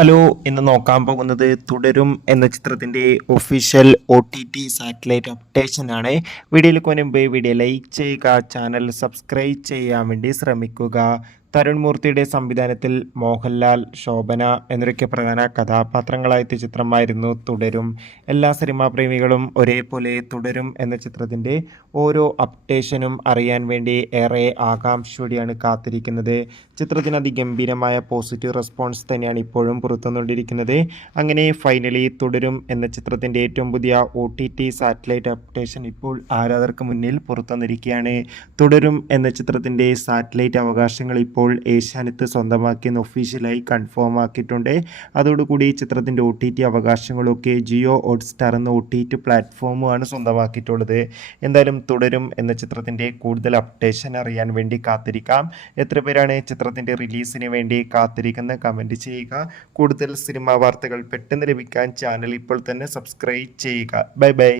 Hello, ഇന്ന് നോക്കാൻ പോകുന്നത് തുടരും എന്ന ചിത്രത്തിൻ്റെ ഒഫീഷ്യൽ OTT സാറ്റലൈറ്റ് അപ്ഡേഷൻ ആണ്. വീഡിയോയിലേക്ക് മുൻപ് വീഡിയോ ലൈക്ക് ചെയ്യുക, ചാനൽ സബ്സ്ക്രൈബ് ചെയ്യാൻ വേണ്ടി ശ്രമിക്കുക. തരുൺ മൂർത്തിയുടെ സംവിധാനത്തിൽ മോഹൻലാൽ, ശോഭന എന്നൊക്കെ പ്രധാന കഥാപാത്രങ്ങളായെത്തിയ ചിത്രമായിരുന്നു തുടരും. എല്ലാ സിനിമാ പ്രേമികളും ഒരേപോലെ തുടരും എന്ന ചിത്രത്തിൻ്റെ ഓരോ അപ്ഡേഷനും അറിയാൻ വേണ്ടി ഏറെ ആകാംക്ഷയോടെയാണ് കാത്തിരിക്കുന്നത്. ചിത്രത്തിന് അതിഗംഭീരമായ പോസിറ്റീവ് റെസ്പോൺസ് തന്നെയാണ് ഇപ്പോഴും പുറത്തുവന്നുകൊണ്ടിരിക്കുന്നത്. അങ്ങനെ ഫൈനലി തുടരും എന്ന ചിത്രത്തിൻ്റെ ഏറ്റവും പുതിയ OTT സാറ്റലൈറ്റ് അപ്ഡേഷൻ ഇപ്പോൾ ആരാധകർക്ക് മുന്നിൽ പുറത്തുവന്നിരിക്കുകയാണ്. തുടരും എന്ന ചിത്രത്തിൻ്റെ സാറ്റലൈറ്റ് അവകാശങ്ങൾ ഇപ്പോൾ ഏഷ്യാനെറ്റ് സ്വന്തമാക്കിയെന്ന് ഒഫീഷ്യലായി കൺഫേം ആക്കിയിട്ടുണ്ട്. അതോടുകൂടി ചിത്രത്തിൻ്റെ OTT അവകാശങ്ങളൊക്കെ ജിയോ ഹോട്ട്സ്റ്റാർ എന്ന OTT പ്ലാറ്റ്ഫോമുമാണ് സ്വന്തമാക്കിയിട്ടുള്ളത്. എന്തായാലും തുടരും എന്ന ചിത്രത്തിൻ്റെ കൂടുതൽ അപ്ഡേഷൻ അറിയാൻ വേണ്ടി കാത്തിരിക്കാം. എത്ര പേരാണ് ചിത്രത്തിൻ്റെ റിലീസിന് വേണ്ടി കാത്തിരിക്കുന്നത് കമൻറ്റ് ചെയ്യുക. കൂടുതൽ സിനിമാ വാർത്തകൾ പെട്ടെന്ന് ലഭിക്കാൻ ചാനൽ ഇപ്പോൾ തന്നെ സബ്സ്ക്രൈബ് ചെയ്യുക. Bye bye.